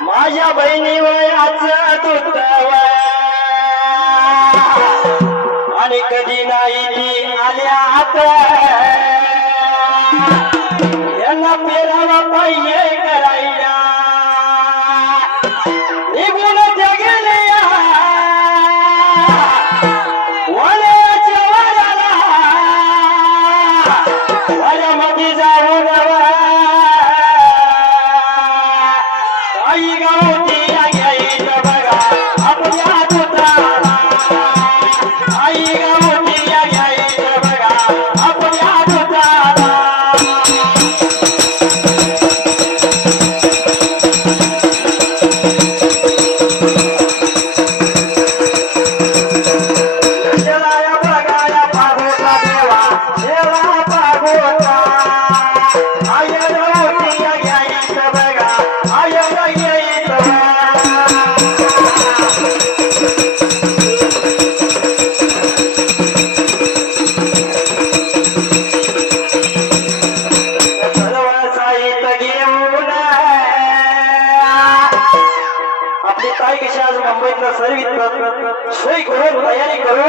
माझ्या बहिणी वयाच तुतव आणि कधी नाही ती आल्यात. यांना पेरावा पाहिजे. सोय करून तयारी करून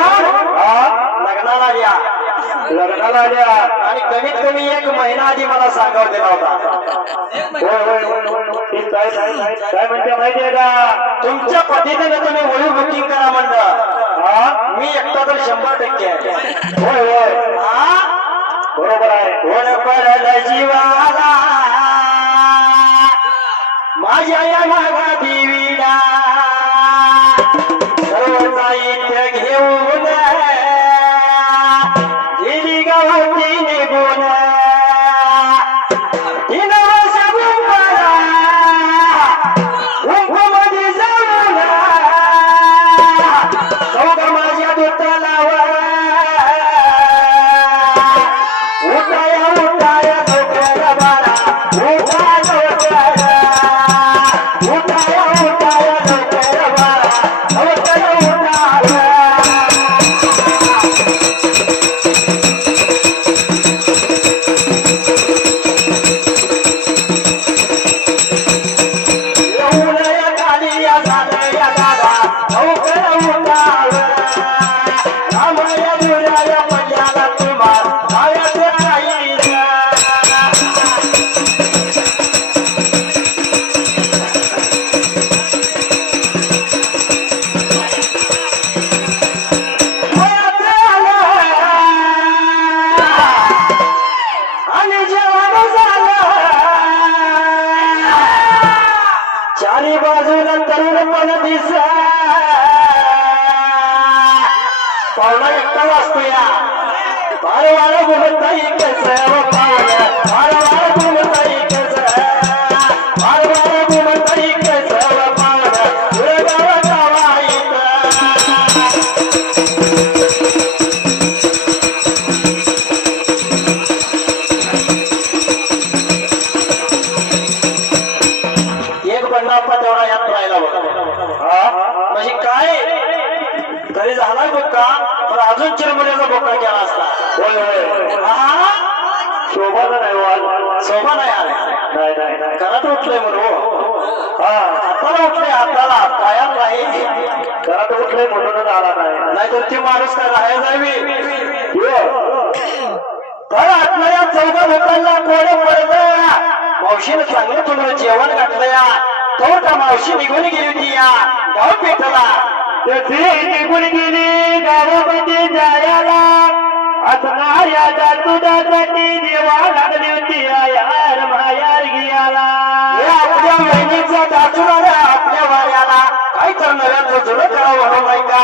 लग्नाला द्या लग्नाला द्या आणि कमीत कमी एक महिना आधी मला सांगावं दिला होता काय म्हणते माहितीये का तुमच्या पद्धतीने तुम्ही वळू बुकिंग करा म्हणलं हा? मी एकटा तर शंभर टक्के आहे होय होय बरोबर आहे. कोण पडलं जीवाला. गेली गावाची पावला एकटा वाचतो या. बार वार बोलताई कस पावलं केला असता होय होय. हा शोभाला नाही वाज शोभा नाही आला नाही नाही नाही. घरात उठलंय म्हणून हा. हाताला उठलंय हाताला. पायात नाही घरात उठलंय म्हणूनच आला नाही. नाहीतर ती माणूस काय राहायला जावी? तर आत्मया चौघा लोकांना कोणी पडलं मावशीनं चांगलं तुम्हाला जेवण घातलं या. तो का मावशी निघून गेली होती या. गाव पेटला. निघून गेली गावामध्ये जायला. असणाऱ्या दुधासाठी देवा लागली होती यार मायार गियाला. आपल्या बहिणीचा दाचुराला आपल्या वाऱ्याला. काय नव्याचं जुनं करावं म्हणून नाही का?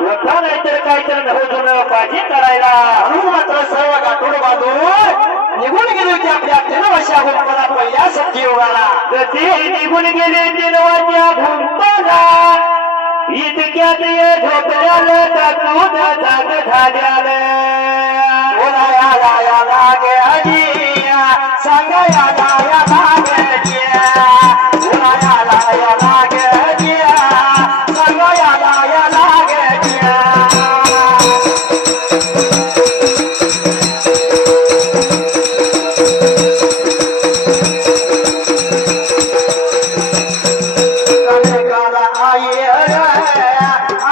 होता नाहीतर काय तर नवं जुनं पाहिजे करायला. म्हणून मात्र सर्व गाठोड बांधून निघून गेली होती आपल्या तीन वर्षा गुंपला पहिल्या सत्य युगाला. तसे निघून गेले तीन वर्षा गुंपला इतक्यात ये झोपल्याला का जाग झाल्यालं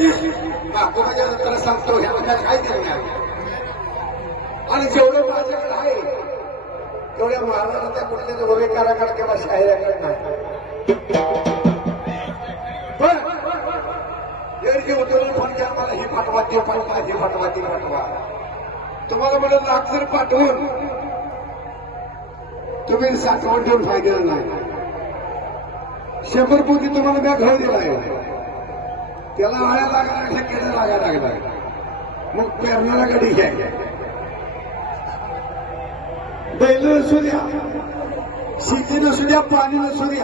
कोणाच्या त्याला सांगतो ह्या काय काय आणि जेवढं माझ्याकडे आहे तेवढ्या महाराजांच्या कुठल्या ओवेकाराकडे किंवा शाहिराकडे नाही. पण एरवी उतरून फोन केला मला ही पाठवा ते पाठवा हे पाठवा ती पाठवा. तुम्हाला मला लाख जर पाठवून तुम्ही साठवण ठेवून फायदा नाही. शंभर पोती तुम्हाला मी घर आहे त्याला आळ्या लागला ठेकेला लागा लागला मग पेरणाला गाडी घ्या. बैल नसू द्या. शेती नसू द्या पाणी नसू द्या.